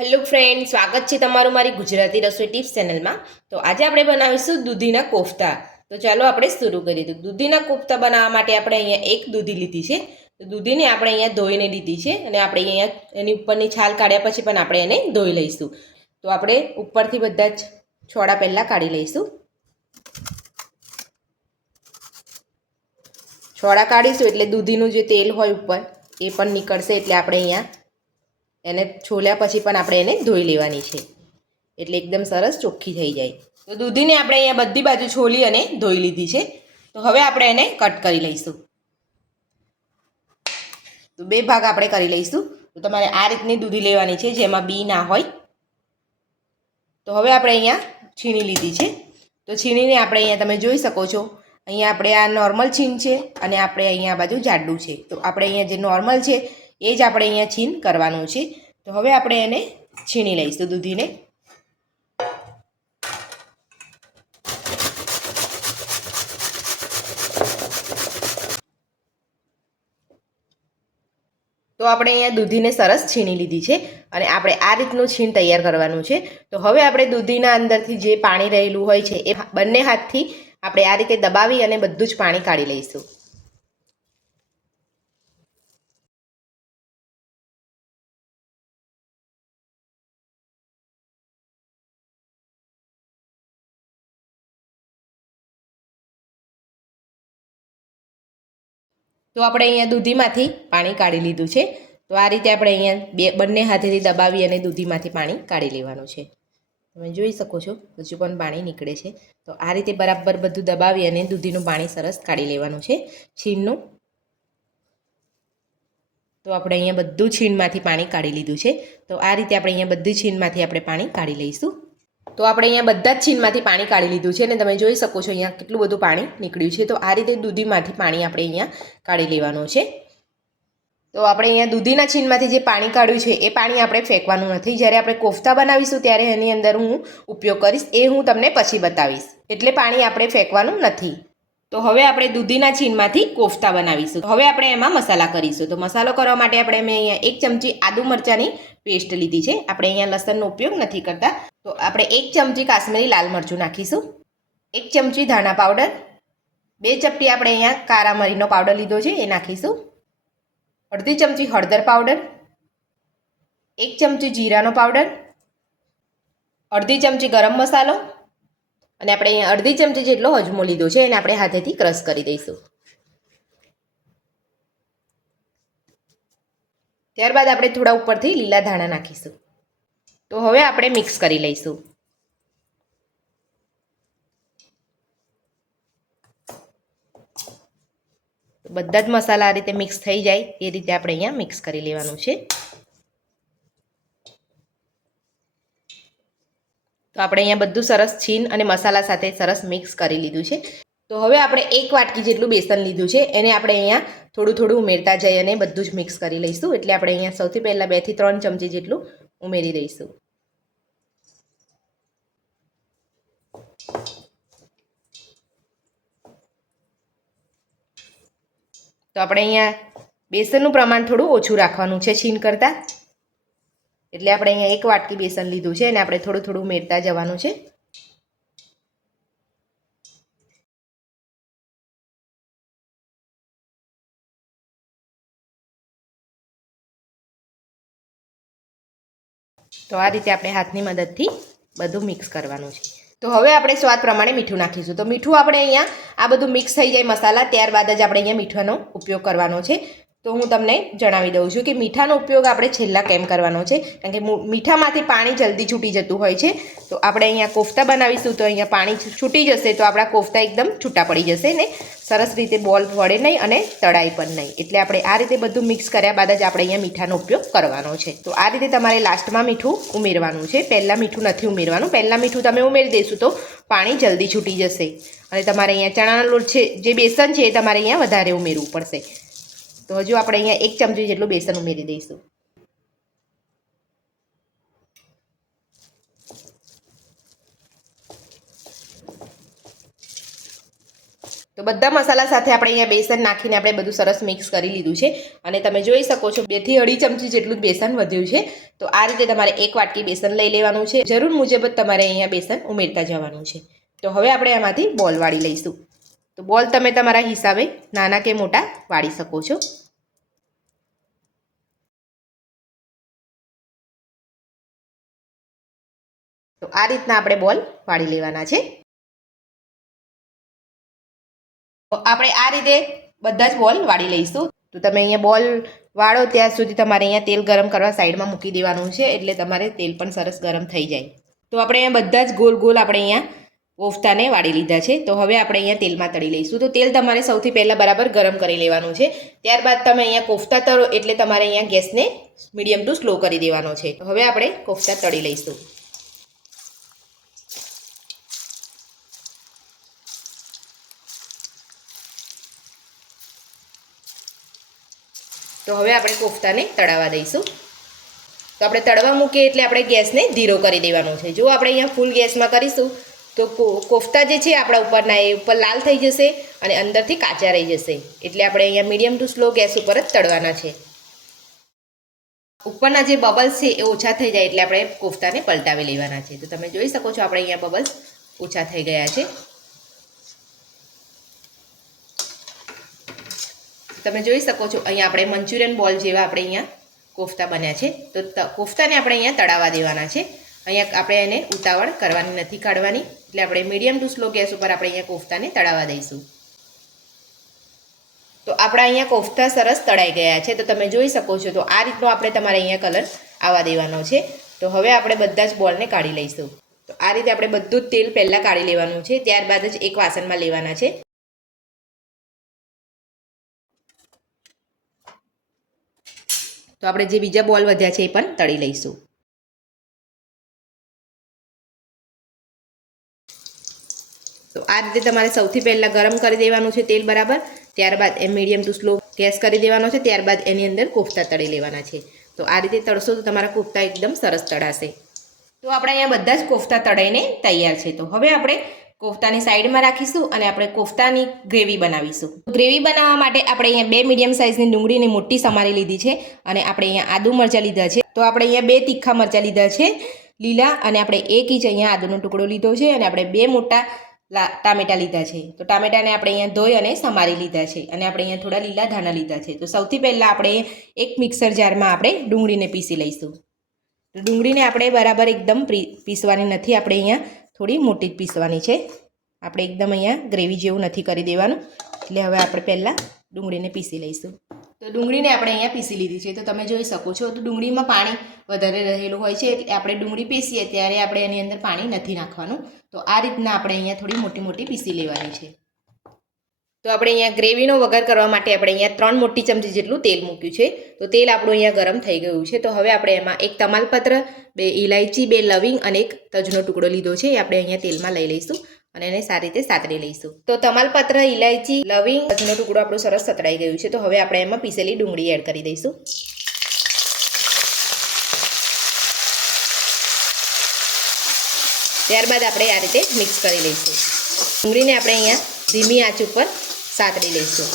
Hello friend, સ્વાગત છે તમારું મારી ગુજરાતી રસોઈ ટિપ્સ ચેનલમાં। તો આજે આપણે બનાવીશું દૂધીના કોફતા। તો ચાલો આપણે શરૂ કરીએ। તો દૂધીના કોફતા બનાવવા માટે આપણે અહીંયા એક દૂધી લીધી છે। તો દૂધીને આપણે અહીંયા ધોઈને લીધી છે અને આપણે અહીંયા એની ઉપરની છાલ કાઢ્યા પછી પણ આપણે એને ધોઈ લઈશું। તો આપણે ઉપરથી બધા જ છોડા પહેલાં કાઢી લઈશું। છોડા કાઢીશું એટલે દૂધીનું જે તેલ હોય ઉપર એ પણ નીકળશે। એટલે આપણે અહીંયા એને છોલ્યા પછી પણ આપણે એને ધોઈ લેવાની છે એટલે એકદમ સરસ ચોખ્ખી થઈ જાય। તો દૂધીને આપણે અહીંયા બધી બાજુ છોલી અને ધોઈ લીધી છે। તો હવે આપણે એને કટ કરી લઈશું। તો બે ભાગ આપણે કરી લઈશું। તો તમારે આ રીતની દૂધી લેવાની છે જેમાં બી ના હોય। તો હવે આપણે અહીંયા છીણી લીધી છે। તો છીણીને આપણે અહીંયા તમે જોઈ શકો છો, અહીંયા આપણે આ નોર્મલ છીણ છે અને આપણે અહીંયા આ બાજુ જાડું છે। તો આપણે અહીંયા જે નોર્મલ છે એ જ આપણે અહીંયા છીણ કરવાનું છે। તો હવે આપણે એને છીણી લઈશું દૂધીને। તો આપણે અહીંયા દૂધીને સરસ છીણી લીધી છે અને આપણે આ રીતનું છીણ તૈયાર કરવાનું છે। તો હવે આપણે દૂધીના અંદરથી જે પાણી રહેલું હોય છે એ બંને હાથથી આપણે આ રીતે દબાવી અને બધું જ પાણી કાઢી લઈશું। તો આપણે અહીંયા દૂધીમાંથી પાણી કાઢી લીધું છે। તો આ રીતે આપણે અહીંયા બંને હાથેથી દબાવી અને દૂધીમાંથી પાણી કાઢી લેવાનું છે। તમે જોઈ શકો છો હજુ પણ પાણી નીકળે છે। તો આ રીતે બરાબર બધું દબાવી અને દૂધીનું પાણી સરસ કાઢી લેવાનું છે છીણનું। તો આપણે અહીંયા બધું છીણમાંથી પાણી કાઢી લીધું છે। તો આ રીતે આપણે અહીંયા બધી છીણમાંથી આપણે પાણી કાઢી લઈશું। તો આપણે અહીંયા બધા જ છીણમાંથી પાણી કાઢી લીધું છે અને તમે જોઈ શકો છો અહીંયા કેટલું બધું પાણી નીકળ્યું છે। તો આ રીતે દૂધીમાંથી પાણી આપણે અહીંયા કાઢી લેવાનું છે। તો આપણે અહીંયા દૂધીના છીણમાંથી જે પાણી કાઢ્યું છે એ પાણી આપણે ફેંકવાનું નથી। જ્યારે આપણે કોફતા બનાવીશું ત્યારે એની અંદર હું ઉપયોગ કરીશ, એ હું તમને પછી બતાવીશ, એટલે પાણી આપણે ફેંકવાનું નથી। તો હવે આપણે દૂધીના છીણમાંથી કોફતા બનાવીશું। હવે આપણે એમાં મસાલા કરીશું। તો મસાલો કરવા માટે મેં અહીંયા 1 ચમચી આદુ મરચાંની પેસ્ટ લીધી છે। આપણે અહીંયા લસણનો ઉપયોગ નથી કરતા। તો આપણે 1 ચમચી કાશ્મીરી લાલ મરચું નાખીશું, 1 ચમચી ધાણા પાવડર, 2 ચપટી આપણે અહીંયા કાળા મરીનો પાવડર લીધો છે એ નાખીશું, અડધી ચમચી હળદર પાવડર, 1 ચમચી જીરાનો પાવડર, અડધી ચમચી ગરમ મસાલો અને આપણે અહીંયા અડધી ચમચી જેટલો અજમો લીધો છે એને આપણે હાથેથી ક્રશ કરી દઈશું। ત્યારબાદ આપણે થોડા ઉપરથી લીલા ધાણા નાખીશું। તો હવે આપણે મિક્સ કરી લઈશું। બધા જ મસાલા આ રીતે મિક્સ થઈ જાય એ રીતે આપણે અહીંયા મિક્સ કરી લેવાનું છે। તો આપણે અહીંયા બધું સરસ છીણ અને મસાલા સાથે સરસ મિક્સ કરી લીધું છે। તો હવે આપણે 1 વાટકી જેટલું બેસન લીધું છે એને આપણે અહીંયા થોડું થોડું ઉમેરતા જઈ અને બધું જ મિક્સ કરી લઈશું। એટલે આપણે અહીંયા સૌથી પહેલાં 2 થી 3 ચમચી જેટલું ઉમેરી દઈશું। તો આપણે અહીંયા બેસનનું પ્રમાણ થોડું ઓછું રાખવાનું છે છીણ કરતાં, એટલે આપણે અહીંયા 1 વાટકી બેસન લીધું છે અને આપણે થોડું થોડું ઉમેરતા જવાનું છે। તો આ રીતે આપણે હાથની મદદથી બધું મિક્સ કરવાનું છે। તો હવે આપણે સ્વાદ પ્રમાણે મીઠું નાખીશું। તો મીઠું આપણે અહીંયા આ બધું મિક્સ થઈ જાય મસાલા ત્યારબાદ જ આપણે અહીંયા મીઠાનો ઉપયોગ કરવાનો છે। તો હું તમને જણાવી દઉં છું કે મીઠાનો ઉપયોગ આપણે છેલ્લા કેમ કરવાનો છે, કારણ કે મીઠામાંથી પાણી જલ્દી છૂટી જતું હોય છે। તો આપણે અહીંયા કોફતા બનાવીશું તો અહીંયા પાણી છૂટી જશે તો આપણા કોફતા એકદમ છૂટા પડી જશે ને સરસ રીતે બોલ વળે નહીં અને તળાઈ પણ નહીં। એટલે આપણે આ રીતે બધું મિક્સ કર્યા બાદ જ આપણે અહીંયા મીઠાનો ઉપયોગ કરવાનો છે। તો આ રીતે તમારે લાસ્ટમાં મીઠું ઉમેરવાનું છે, પહેલાં મીઠું નથી ઉમેરવાનું। પહેલાં મીઠું તમે ઉમેરી દઈશું તો પાણી જલ્દી છૂટી જશે અને તમારે અહીંયા ચણાનો લોટ છે, જે બેસન છે એ તમારે અહીંયા વધારે ઉમેરવું પડશે। તો હજુ આપણે અહીંયા 1 ચમચી જેટલું બેસન ઉમેરી દઈશું। તો બધા મસાલા સાથે આપણે અહીંયા બેસન નાખીને આપણે બધું સરસ મિક્સ કરી લીધું છે અને તમે જોઈ શકો છો 2 થી 2.5 ચમચી જેટલું બેસન વધ્યું છે. તો આ રીતે તમારે 1 વાટકી બેસન લઈ લેવાનું છે. જરૂર મુજબ જ તમારે અહીંયા બેસન ઉમેરતા જવાનું છે. તો હવે આપણે આમાંથી બોલ વાળી લઈશું. તો બોલ તમે તમારા હિસાબે નાના કે મોટા વાળી શકો છો. તો આ રીતના આપણે બોલ વાળી લેવાના છે. તો આપણે આ રીતે બધા જ બોલ વાળી લઈશું. તો તમે અહીંયા બોલ વાળો ત્યાં સુધી તમારે અહીંયા તેલ ગરમ કરવા સાઈડમાં મૂકી દેવાનું છે, એટલે તમારે તેલ પણ સરસ ગરમ થઈ જાય. તો આપણે અહીંયા બધા જ ગોલ ગોલ આપણે અહીંયા કોફતાને વાળી લીધા છે. તો હવે આપણે અહીંયા તેલમાં તળી લઈશું. તો તેલ તમારે સૌથી પહેલાં બરાબર ગરમ કરી લેવાનું છે. ત્યારબાદ તમે અહીંયા કોફતા તળો એટલે તમારે અહીંયા ગેસને મીડિયમ ટુ સ્લો કરી દેવાનો છે. તો હવે આપણે કોફતા તળી લઈશું. તો હવે આપણે કોફતાને તળાવવા દઈશું. તો આપણે તળવા મૂકીએ એટલે આપણે ગેસને ધીરો કરી દેવાનો છે. જો આપણે અહીંયા ફૂલ ગેસમાં કરીશું તો કોફતા જે છે આપણા ઉપરના એ ઉપર લાલ થઈ જશે અને અંદરથી કાચા રહી જશે. એટલે આપણે અહીંયા મીડિયમ ટુ સ્લો ગેસ ઉપર જ તળવાના છે. ઉપરના જે બબલ્સ છે એ ઓછા થઈ જાય એટલે આપણે કોફતાને પલટાવી લેવાના છે. તો તમે જોઈ શકો છો આપણે અહીંયા બબલ્સ ઓછા થઈ ગયા છે. તમે જોઈ શકો છો અહીંયા આપણે મંચુરિયન બોલ જેવા આપણે અહીંયા કોફતા બન્યા છે. તો કોફતાને આપણે અહીંયા તળાવવા દેવાના છે. અહીંયા આપણે એને ઉતાવળ કરવાની નથી, કાઢવાની. એટલે આપણે મીડિયમ ટુ સ્લો ગેસ ઉપર આપણે અહીંયા કોફતાને તળાવવા દઈશું. તો આપણા અહીંયા કોફતા સરસ તળાઈ ગયા છે. તો તમે જોઈ શકો છો. તો આ રીતનો આપણે તમારે અહીંયા કલર આવવા દેવાનો છે. તો હવે આપણે બધા જ બોલને કાઢી લઈશું. તો આ રીતે આપણે બધું જ તેલ પહેલાં કાઢી લેવાનું છે. ત્યારબાદ જ એક વાસણમાં લેવાના છે. તો આપણે જે બીજા બોલ વધ્યા છે એ પણ તળી લઈશું. તો આ રીતે તમારે સૌથી પહેલાં ગરમ કરી દેવાનું છે તેલ બરાબર. ત્યારબાદ એ મીડિયમ ટુ સ્લો ગેસ કરી દેવાનો છે. ત્યારબાદ એની અંદર કોફતા તળી લેવાના છે. તો આ રીતે તળશો તો તમારા કોફતા એકદમ સરસ તળાશે. તો આપણે અહીંયા બધા જ કોફતા તળાઈને તૈયાર છે. તો હવે આપણે કોફતાની સાઈડમાં રાખીશું અને આપણે કોફતાની ગ્રેવી બનાવીશું. ગ્રેવી બનાવવા માટે આપણે અહીંયા 2 મીડિયમ સાઇઝની ડુંગળીની મોટી સમારી લીધી છે અને આપણે અહીંયા આદુ મરચાં લીધા છે. તો આપણે અહીંયા 2 તીખા મરચાં લીધા છે લીલા, અને આપણે 1 ઇંચ અહીંયા આદુનો ટુકડો લીધો છે, અને આપણે 2 મોટા ટામેટાં લીધા છે. તો ટામેટાને આપણે અહીંયા ધોઈ અને સમારી લીધા છે, અને આપણે અહીંયા થોડા લીલા ધાણા લીધા છે. તો સૌથી પહેલાં આપણે એક મિક્સર જારમાં આપણે ડુંગળીને પીસી લઈશું. તો ડુંગળીને આપણે બરાબર એકદમ પીસવાની નથી, આપણે અહીંયા થોડી મોટી જ પીસવાની છે. આપણે એકદમ અહીંયા ગ્રેવી જેવું નથી કરી દેવાનું. એટલે હવે આપણે પહેલાં ડુંગળીને પીસી લઈશું. તો ડુંગળીને આપણે અહીંયા પીસી લીધી છે. તો તમે જોઈ શકો છો તો ડુંગળીમાં પાણી વધારે રહેલું હોય છે, એટલે આપણે ડુંગળી પીસીએ ત્યારે આપણે એની અંદર પાણી નથી નાખવાનું. તો આ રીતના આપણે અહીંયા થોડી મોટી મોટી પીસી લેવાની છે. તો આપણે અહીંયા ગ્રેવીનો વઘાર કરવા માટે આપણે અહીંયા 3 મોટી ચમચી જેટલું તેલ મૂક્યું છે. તો તેલ આપણું અહીંયા ગરમ થઈ ગયું છે. તો હવે આપણે એમાં 1 તમાલપત્ર, 2 ઇલાયચી, 2 લવિંગ અને 1 તજનો ટુકડો લીધો છે. એ આપણે અહીંયા તેલમાં લઈ લઈશું અને એને સારી રીતે સાતળી લઈશું. તો તમાલપત્ર, ઇલાયચી, લવિંગ, તજનો ટુકડો આપણું સરસ સતળાઈ ગયું છે. તો હવે આપણે એમાં પીસેલી ડુંગળી એડ કરી દઈશું. ત્યારબાદ આપણે આ રીતે મિક્સ કરી લઈશું. ડુંગળીને આપણે અહીંયા ધીમી આંચ ઉપર સાતળી લઈશું.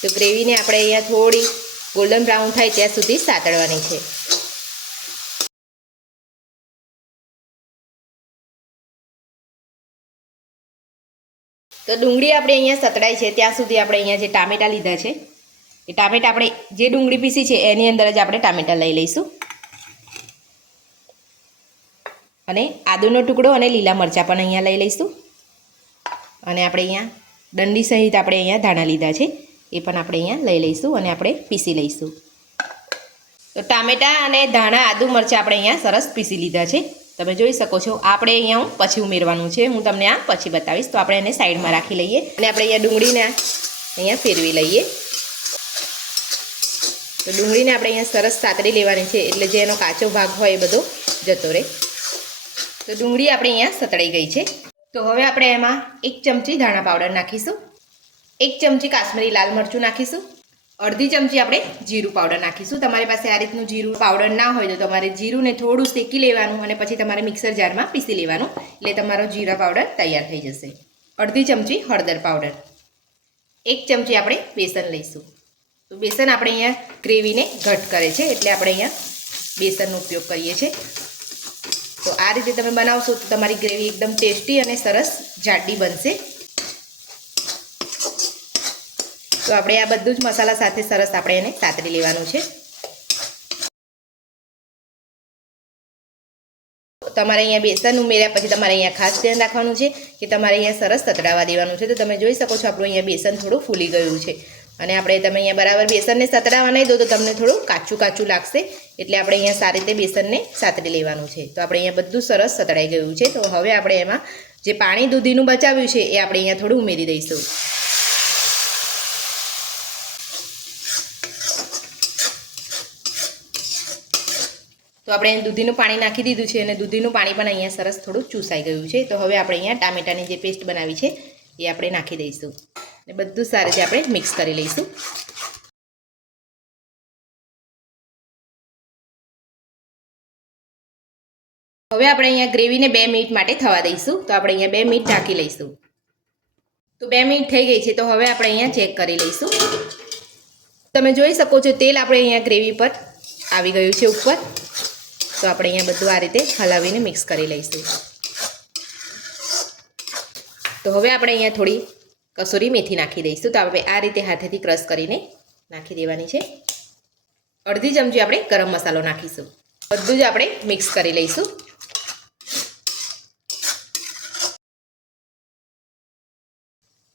તો ગ્રેવીને આપણે અહીંયા થોડી ગોલ્ડન બ્રાઉન થાય ત્યાં સુધી સાતળવાની છે. તો ડુંગળી આપણે અહીંયા સતળાઈ છે ત્યાં સુધી આપણે અહીંયા જે ટામેટાં લીધા છે એ ટામેટાં આપણે જે ડુંગળી પીસી છે એની અંદર જ આપણે ટામેટાં લઈ લઈશું. અને આદુનો ટુકડો અને લીલા મરચાં પણ અહીંયા લઈ લઈશું. અને આપણે અહીંયા દંડી સહિત આપણે અહીંયા ધાણા લીધા છે એ પણ આપણે અહીંયા લઈ લઈશું અને આપણે પીસી લઈશું. તો ટામેટાં અને ધાણા, આદુ, મરચાં આપણે અહીંયા સરસ પીસી લીધા છે. તમે જોઈ શકો છો. આપણે અહીંયા પછી ઉમેરવાનું છે, હું તમને આ પછી બતાવીશ. તો આપણે એને સાઈડમાં રાખી લઈએ અને આપણે અહીંયા ડુંગળીને અહીંયા ફેરવી લઈએ. તો ડુંગળીને આપણે અહીંયા સરસ સાતળી લેવાની છે, એટલે જે એનો કાચો ભાગ હોય એ બધો જતો રહે. તો ડુંગળી આપણે અહીંયા સતળાઈ ગઈ છે. તો હવે આપણે એમાં 1 ચમચી ધાણા પાવડર નાખીશું, 1 ચમચી કાશ્મીરી લાલ મરચું નાખીશું, અડધી ચમચી આપણે જીરું પાવડર નાખીશું. તમારી પાસે આ રીતનું જીરું પાવડર ના હોય તો તમારે જીરુંને થોડું શેકી લેવાનું અને પછી તમારે મિક્સર જારમાં પીસી લેવાનું, એટલે તમારો જીરા પાવડર તૈયાર થઈ જશે. અડધી ચમચી હળદર પાવડર, 1 ચમચી આપણે બેસન લઈશું. તો બેસન આપણે અહીંયા ગ્રેવીને ઘટ કરે છે એટલે આપણે અહીંયા બેસનનો ઉપયોગ કરીએ છીએ. તો આ રીતે તમે બનાવશો તો તમારી ગ્રેવી એકદમ ટેસ્ટી અને સરસ જાડી બનશે. તો આપણે આ બધું જ મસાલા સાથે સરસ આપણે એને સાતરી લેવાનું છે. તમારે અહીંયા બેસન ઉમેર્યા પછી તમારે અહીંયા ખાસ ધ્યાન રાખવાનું છે કે તમારે અહીંયા સરસ સતડાવા દેવાનું છે. તો તમે જોઈ શકો છો આપણું અહીંયા બેસન થોડું ફૂલી ગયું છે અને આપણે તમે અહીંયા બરાબર બેસનને સતડાવા નહીં દો તો તમને થોડું કાચું કાચું લાગશે. એટલે આપણે અહીંયા સારી રીતે બેસનને સાતરી લેવાનું છે. તો આપણે અહીંયા બધું સરસ સતડાઈ ગયું છે. તો હવે આપણે એમાં જે પાણી દૂધીનું બચાવ્યું છે એ આપણે અહીંયા થોડું ઉમેરી દઈશું. તો આપણે દૂધીનું પાણી નાખી દીધું છે અને દૂધીનું પાણી પણ અહીંયા સરસ થોડું ચૂસાઈ ગયું છે. તો હવે આપણે અહીંયા ટામેટાની જે પેસ્ટ બનાવી છે એ આપણે નાખી દઈશું અને બધું સારી રીતે આપણે મિક્સ કરી લઈશું. હવે આપણે અહીંયા ગ્રેવીને 2 મિનિટ માટે થવા દઈશું. તો આપણે અહીંયા 2 મિનિટ ઢાંકી લઈશું. તો 2 મિનિટ થઈ ગઈ છે. તો હવે આપણે અહીંયા ચેક કરી લઈશું. તમે જોઈ શકો છો તેલ આપણે અહીંયા ગ્રેવી પર આવી ગયું છે ઉપર. તો આપણે અહીંયા બધું આ રીતે હલાવીને મિક્સ કરી લઈશું. તો હવે આપણે અહીંયા થોડી કસૂરી મેથી નાખી દઈશું. તો આપણે આ રીતે હાથેથી ક્રશ કરીને નાખી દેવાની છે. અડધી ચમચી આપણે ગરમ મસાલો નાખીશું. બધું જ આપણે મિક્સ કરી લઈશું.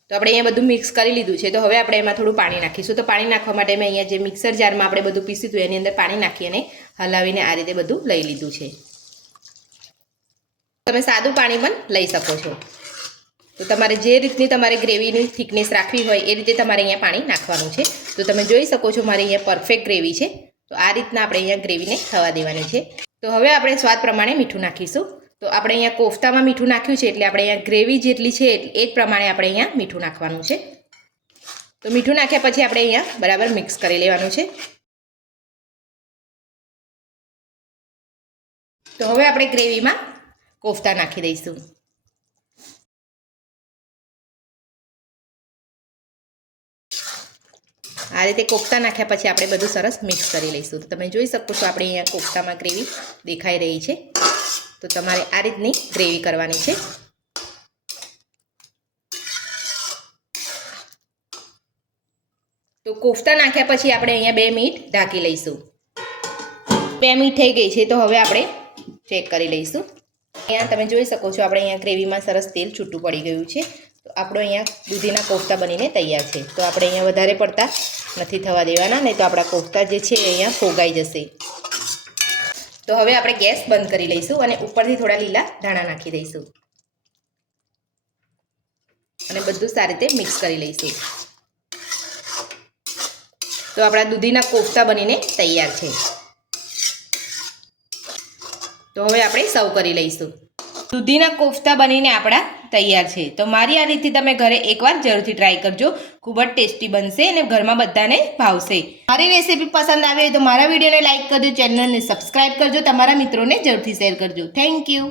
તો આપણે અહીંયા બધું મિક્સ કરી લીધું છે. તો હવે આપણે એમાં થોડું પાણી નાખીશું. તો પાણી નાખવા માટે મેં અહીંયા જે મિક્સર જારમાં આપણે બધું પીસ્યું હતું એની અંદર પાણી નાખી અને હલાવીને આ રીતે બધું લઈ લીધું છે. તમે સાદું પાણી પણ લઈ શકો છો. તો તમારે જે રીતની તમારે ગ્રેવીની થિકનેસ રાખવી હોય એ રીતે તમારે અહીંયા પાણી નાખવાનું છે. તો તમે જોઈ શકો છો મારી અહીંયા પરફેક્ટ ગ્રેવી છે. તો આ રીતના આપણે અહીંયા ગ્રેવીને થવા દેવાની છે. તો હવે આપણે સ્વાદ પ્રમાણે મીઠું નાખીશું. તો આપણે અહીંયા કોફતામાં મીઠું નાખ્યું છે એટલે આપણે અહીંયા ગ્રેવી જેટલી છે એ જ પ્રમાણે આપણે અહીંયા મીઠું નાખવાનું છે. તો મીઠું નાખ્યા પછી આપણે અહીંયા બરાબર મિક્સ કરી લેવાનું છે. તો હવે આપણે ગ્રેવીમાં કોફતા નાખી દઈશું. આ રીતે કોફતા નાખ્યા પછી આપણે બધું સરસ મિક્સ કરી લઈશું. તો તમે જોઈ શકો છો આપણે અહીંયા કોફતામાં ગ્રેવી દેખાઈ રહી છે. તો તમારે આ રીતની ગ્રેવી કરવાની છે. તો કોફતા નાખ્યા પછી આપણે અહીંયા 2 મિનિટ ઢાંકી લઈશું. 2 મિનિટ થઈ ગઈ છે. તો હવે આપણે ચેક કરી લઈશું. અહીંયા તમે જોઈ શકો છો આપણે અહીંયા ગ્રેવીમાં સરસ તેલ છૂટું પડી ગયું છે. તો આપણો અહીંયા દૂધીના કોફતા બનીને તૈયાર છે. તો આપણે અહીંયા વધારે પડતા નથી થવા દેવાના, નહીં તો આપણા કોફતા જે છે અહીંયા ફોગાઈ જશે. તો હવે આપણે ગેસ બંધ કરી લઈશું અને ઉપરથી થોડા લીલા ધાણા નાખી દઈશું અને બધું સારી રીતે મિક્સ કરી લઈશું. તો આપણા દૂધીના કોફતા બનીને તૈયાર છે. તો હવે આપણે સર્વ કરી લઈશું. દૂધીના કોફતા બનીને આપણા તૈયાર છે. તો મારી આ રીતથી તમે ઘરે એકવાર જરૂરથી ટ્રાય કરજો. ખૂબ જ ટેસ્ટી બનશે અને ઘરમાં બધાને ભાવશે. મારી રેસીપી પસંદ આવે તો મારા વિડીયોને લાઇક કરજો, ચેનલને સબસ્ક્રાઈબ કરજો, તમારા મિત્રોને જરૂરથી શેર કરજો. Thank you.